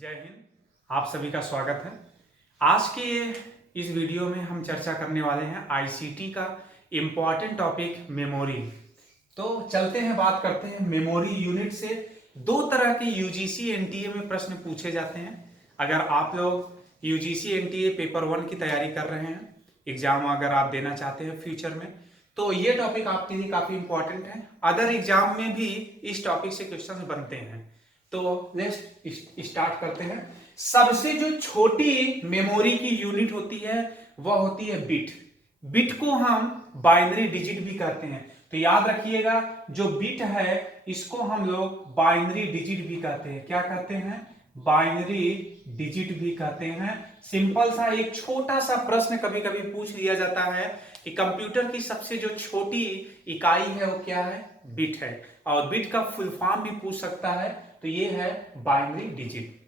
जय हिंद। आप सभी का स्वागत है। आज के इस वीडियो में हम चर्चा करने वाले हैं आईसीटी का इम्पॉर्टेंट टॉपिक मेमोरी। तो चलते हैं, बात करते हैं मेमोरी यूनिट से। दो तरह के यूजीसी एनटीए में प्रश्न पूछे जाते हैं। अगर आप लोग यूजीसी एनटीए पेपर 1 की तैयारी कर रहे हैं, एग्जाम अगर आप देना चाहते हैं फ्यूचर में, तो ये टॉपिक आपके लिए काफी इंपॉर्टेंट है। अदर एग्जाम में भी इस टॉपिक से क्वेश्चन बनते हैं। तो लेट्स स्टार्ट करते हैं। सबसे जो छोटी मेमोरी की यूनिट होती है वह होती है बिट। बिट को हम बाइनरी डिजिट भी कहते हैं। तो याद रखिएगा, जो बिट है इसको हम लोग बाइनरी डिजिट भी कहते हैं। क्या कहते हैं? बाइनरी डिजिट भी कहते हैं। सिंपल सा एक छोटा सा प्रश्न कभी कभी पूछ लिया जाता है कि कंप्यूटर की सबसे जो छोटी इकाई है वो क्या है? बिट है। और बिट का फुल फॉर्म भी पूछ सकता है, तो ये है बाइनरी डिजिट।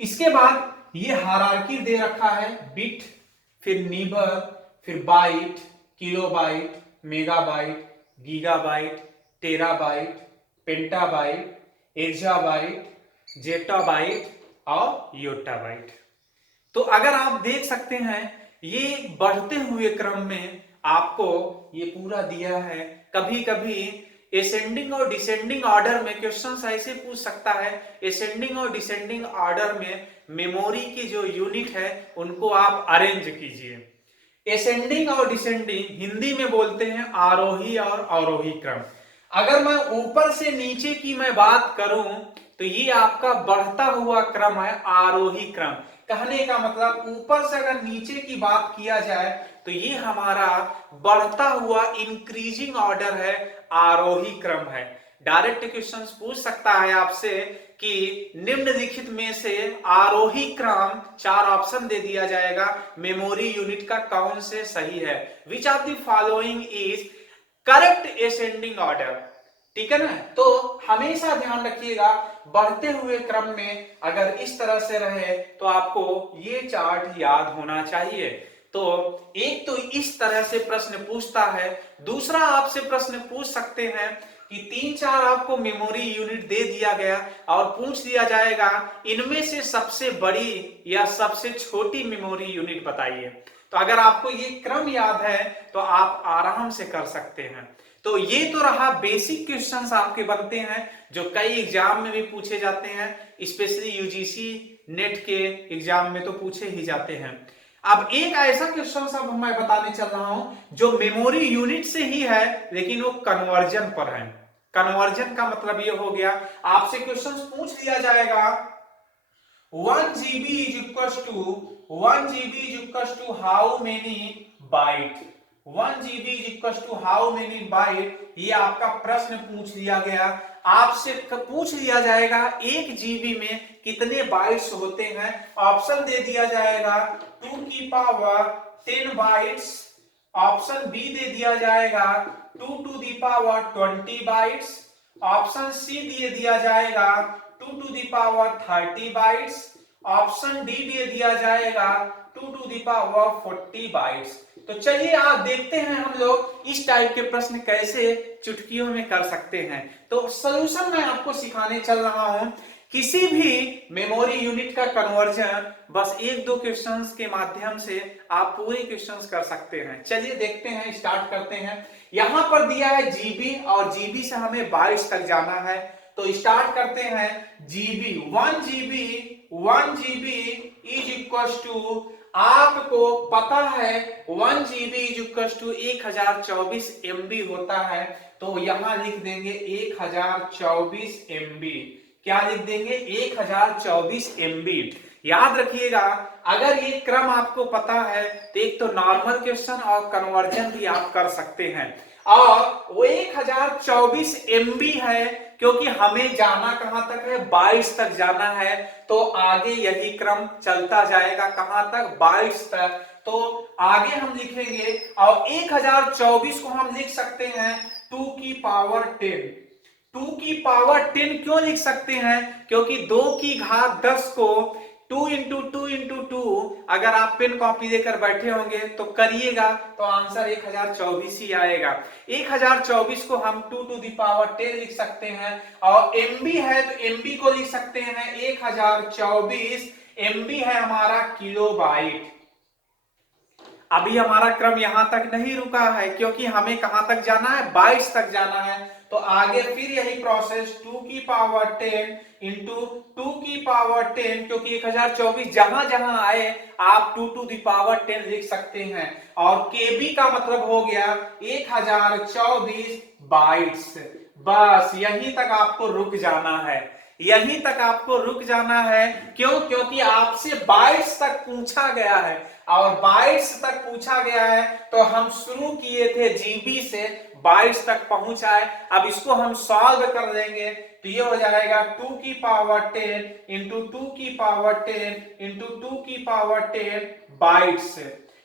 इसके बाद ये हायरार्की दे रखा है, बिट, फिर नीबर, फिर byte, kilobyte, megabyte, gigabyte, terabyte, petabyte, exabyte, zettabyte और योटाबाइट। तो अगर आप देख सकते हैं, ये बढ़ते हुए क्रम में आपको ये पूरा दिया है। कभी कभी असेंडिंग और डिसेंडिंग ऑर्डर में क्वेश्चंस ऐसे पूछ सकता है। असेंडिंग और डिसेंडिंग ऑर्डर में मेमोरी की जो यूनिट है उनको आप अरेंज कीजिए। असेंडिंग और डिसेंडिंग हिंदी में बोलते हैं आरोही और अवरोही क्रम। अगर मैं ऊपर से नीचे की मैं बात करूं तो ये आपका बढ़ता हुआ क्रम है, आरोही क्रम। कहने का मतलब ऊपर से अगर नीचे की बात किया जाए तो ये हमारा बढ़ता हुआ इंक्रीजिंग ऑर्डर है, आरोही क्रम है। डायरेक्ट क्वेश्चंस पूछ सकता है आपसे कि निम्नलिखित में से आरोही क्रम, चार ऑप्शन दे दिया जाएगा, मेमोरी यूनिट का कौन से सही है? Which of the following is correct ascending order. ठीक है ना? तो हमेशा ध्यान रखिएगा, बढ़ते हुए क्रम में अगर इस तरह से रहे तो आपको ये चार्ट याद होना चाहिए। तो एक तो इस तरह से प्रश्न पूछता है। दूसरा आपसे प्रश्न पूछ सकते हैं कि तीन चार आपको मेमोरी यूनिट दे दिया गया और पूछ दिया जाएगा इनमें से सबसे बड़ी या सबसे छोटी मेमोरी यूनिट बताइए। तो अगर आपको ये क्रम याद है तो आप आराम से कर सकते हैं। तो ये तो रहा बेसिक क्वेश्चंस आपके बनते हैं जो कई एग्जाम में भी पूछे जाते हैं, स्पेशली यूजीसी नेट के एग्जाम में तो पूछे ही जाते हैं। अब एक ऐसा क्वेश्चन अब मैं बताने चल रहा हूं जो मेमोरी यूनिट से ही है लेकिन वो कन्वर्जन पर है। कन्वर्जन का मतलब ये हो गया, आपसे क्वेश्चन पूछ लिया जाएगा 1 GB is equals to 1 GB is equals to how many byte? 1 GB is equals to how many byte? ये आपका प्रश्न पूछ लिया गया। आपसे पूछ लिया जाएगा 1 GB में कितने बाइट्स होते हैं। ऑप्शन दे दिया जाएगा 2 की पावर 10 बाइट्स। ऑप्शन बी दे दिया जाएगा 2 two the power 20 bytes. Option C दे दिया जाएगा 2 two the power 30 bytes. Option D दे दिया जाएगा 2 टू दी पावर 40 बाइट्स। तो चलिए आप देखते हैं हम लोग इस टाइप के प्रश्न कैसे चुटकियों में कर सकते हैं। तो सॉल्यूशन मैं आपको सिखाने चल रहा हूं। किसी भी मेमोरी यूनिट का कन्वर्जन बस एक दो क्वेश्चंस के माध्यम से आप पूरे क्वेश्चंस कर सकते हैं। चलिए देखते हैं, स्टार्ट करते हैं। यहां पर दिया है जीबी और जीबी से हमें बाइट्स तक जाना है। तो स्टार्ट करते हैं। GB 1 GB is equal to, आपको पता है 1 GB is equal to 1024 MB होता है। तो यहां लिख देंगे 1024 MB। क्या लिख देंगे? 1024 MB। याद रखिएगा, अगर ये क्रम आपको पता है तो एक तो नॉर्मल क्वेश्चन और कन्वर्जन भी आप कर सकते हैं। और वो 1024 MB है क्योंकि हमें जाना कहां तक है? 22 तक जाना है। तो आगे यही क्रम चलता जाएगा, कहां तक? 22 तक। तो आगे हम लिखेंगे और 1024 को हम लिख सकते हैं 2 की पावर 10। 2 की पावर 10 क्यों लिख सकते हैं? क्योंकि 2 की घात 10 को 2 × 2 × 2 अगर आप पेन कॉपी लेकर बैठे होंगे तो करिएगा तो आंसर 1024 ही आएगा। 1024 को हम 2⁻10 लिख सकते हैं और एमबी है तो एमबी को लिख सकते हैं 1024 एमबी है हमारा किलोबाइट। अभी हमारा क्रम यहां तक नहीं रुका है क्योंकि हमें कहां तक जाना है, बाइट्स तक जाना है। तो आगे फिर यही प्रोसेस 2⁻10 × 2⁻10 क्योंकि 1024 जहां जहां आए आप 2⁻10 लिख सकते हैं और केबी का मतलब हो गया 1024 बाइट्स। बस यहीं तक आपको रुक जाना है, यहीं तक आपको रुक जाना है। क्यों? क्योंकि आपसे बाइट्स तक पूछा गया है और बाइट्स तक पूछा गया है तो हम शुरू किए थे जीबी से, बाइट्स तक पहुंचाए। अब इसको हम सॉल्व कर देंगे तो ये हो जाएगा 2⁻10 × 2⁻10 × 2⁻10 बाइट्स।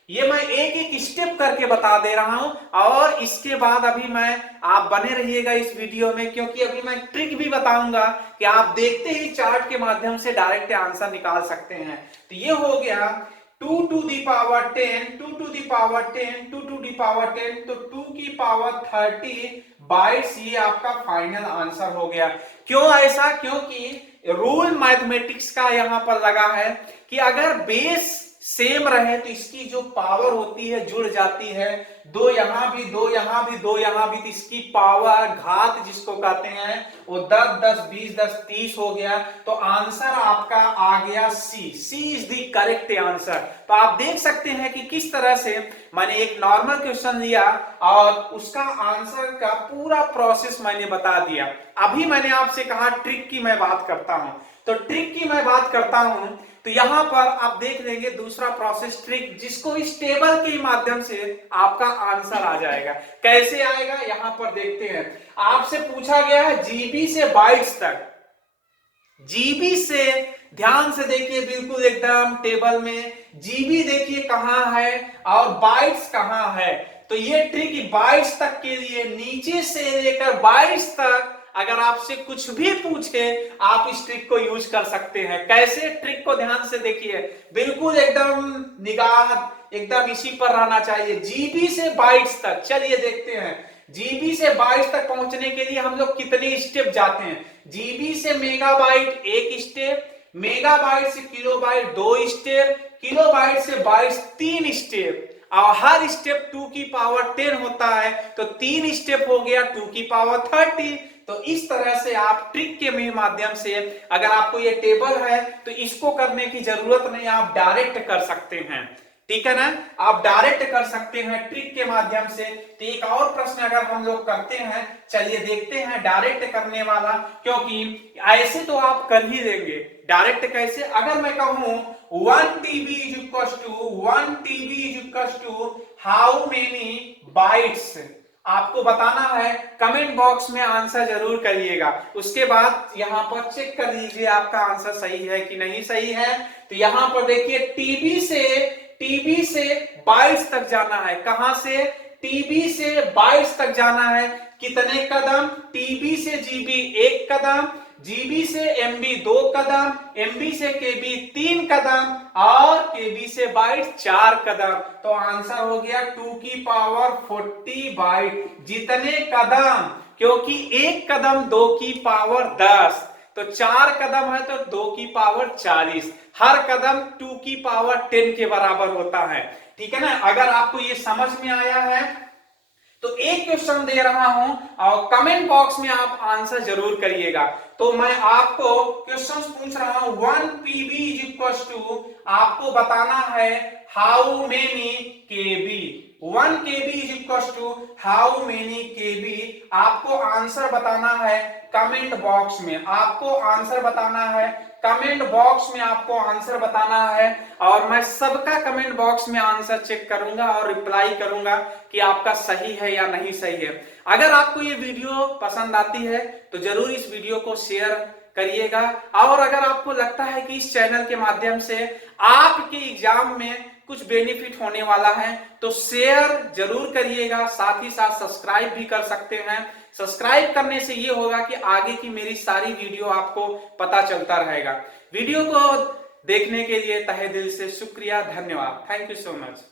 ये मैं एक एक स्टेप करके बता दे रहा हूं और इसके बाद अभी मैं, आप बने रहिएगा इस वीडियो में क्योंकि अभी मैं ट्रिक भी बताऊंगा कि आप देखते ही चार्ट के माध्यम से डायरेक्ट आंसर निकाल सकते हैं। तो ये हो गया 2⁻10 2⁻10 2⁻10 तो 2⁻30 बाइट्स, ये आपका फाइनल आंसर हो गया। क्यों ऐसा? क्योंकि रूल मैथमेटिक्स का यहां पर लगा है कि अगर बेस सेम रहे तो इसकी जो पावर होती है जुड़ जाती है, दो यहां भी, दो यहां भी, दो यहां भी, तो इसकी पावर घात जिसको कहते हैं वो 10 10 20 10 30 हो गया। तो आंसर आपका आ गया सी। सी इज द करेक्ट आंसर। तो आप देख सकते हैं कि किस तरह से मैंने एक नॉर्मल क्वेश्चन लिया और उसका आंसर का पूरा प्रोसेस मैंने बता दिया। अभी मैंने आपसे कहा ट्रिक की मैं बात करता हूं, तो ट्रिक की मैं बात करता हूं तो यहां पर आप देख लेंगे दूसरा प्रोसेस ट्रिक, जिसको इस टेबल के माध्यम से आपका आंसर आ जाएगा। कैसे आएगा यहां पर देखते हैं। आपसे पूछा गया है जीबी से बाइट्स तक। जीबी से ध्यान से देखिए, बिल्कुल एकदम टेबल में जीबी देखिए कहां है और बाइट्स कहां है। तो ये ट्रिक बाइट्स तक के लिए, नीचे से लेकर बाइट्स तक अगर आपसे कुछ भी पूछे आप इस ट्रिक को यूज कर सकते हैं। कैसे? ट्रिक को ध्यान से देखिए, बिल्कुल एकदम निगाह एकदम इसी पर रहना चाहिए। जीबी से बाइट्स तक चलिए देखते हैं। जीबी से बाइट्स तक पहुंचने के लिए हम लोग कितने स्टेप जाते हैं। जीबी से मेगाबाइट 1 स्टेप, मेगाबाइट से किलोबाइट 2 स्टेप, किलोबाइट से बाइट्स 3 स्टेप और हर स्टेप 2⁻10 होता है तो 3 स्टेप हो गया 2⁻30। तो इस तरह से आप ट्रिक के माध्यम से, अगर आपको ये टेबल है तो इसको करने की जरूरत नहीं, आप डायरेक्ट कर सकते हैं। ठीक है ना, आप डायरेक्ट कर सकते हैं ट्रिक के माध्यम से। तो एक और प्रश्न अगर हम लोग करते हैं, चलिए देखते हैं डायरेक्ट करने वाला, क्योंकि ऐसे तो आप कर ही देंगे। डायरेक्ट कैसे? अगर मैं कहूं 1 TB = हाउ मेनी बाइट्स, आपको बताना है। कमेंट बॉक्स में आंसर जरूर करिएगा। उसके बाद यहां पर चेक कर लीजिए आपका आंसर सही है कि नहीं सही है। तो यहां पर देखिए टीबी से बाइट्स तक जाना है। कहां से? टीबी से बाइट्स तक जाना है। कितने कदम? टीबी से जीबी 1 कदम, जीबी से एमबी 2 कदम, एमबी से केबी 3 कदम और केबी से बाइट 4 कदम। तो आंसर हो गया 2⁻40 बाइट। जितने कदम, क्योंकि 1 कदम 2⁻10, तो 4 कदम है तो 2⁻40, हर कदम 2⁻10 के बराबर होता है। ठीक है ना। अगर आपको ये समझ में आया है तो एक क्वेश्चन दे रहा हूं और कमेंट बॉक्स में आप आंसर जरूर करिएगा। तो मैं आपको क्वेश्चन पूछ रहा हूं 1 PB = आपको बताना है how many KB. 1 KB = how many KB, आपको आंसर बताना है कमेंट बॉक्स में। आपको आंसर बताना है कमेंट बॉक्स में, आपको आंसर बताना है और मैं सबका कमेंट बॉक्स में आंसर चेक करूंगा और रिप्लाई करूंगा कि आपका सही है या नहीं सही है। अगर आपको ये वीडियो पसंद आती है तो जरूर इस वीडियो को शेयर करिएगा और अगर आपको लगता है कि इस चैनल के माध्यम से आपके एग्जाम में कुछ बेनिफिट होने वाला है तो शेयर जरूर करिएगा। साथ ही साथ सब्सक्राइब भी कर सकते हैं। सब्सक्राइब करने से ये होगा कि आगे की मेरी सारी वीडियो आपको पता चलता रहेगा। वीडियो को देखने के लिए तहे दिल से शुक्रिया, धन्यवाद। Thank you so much.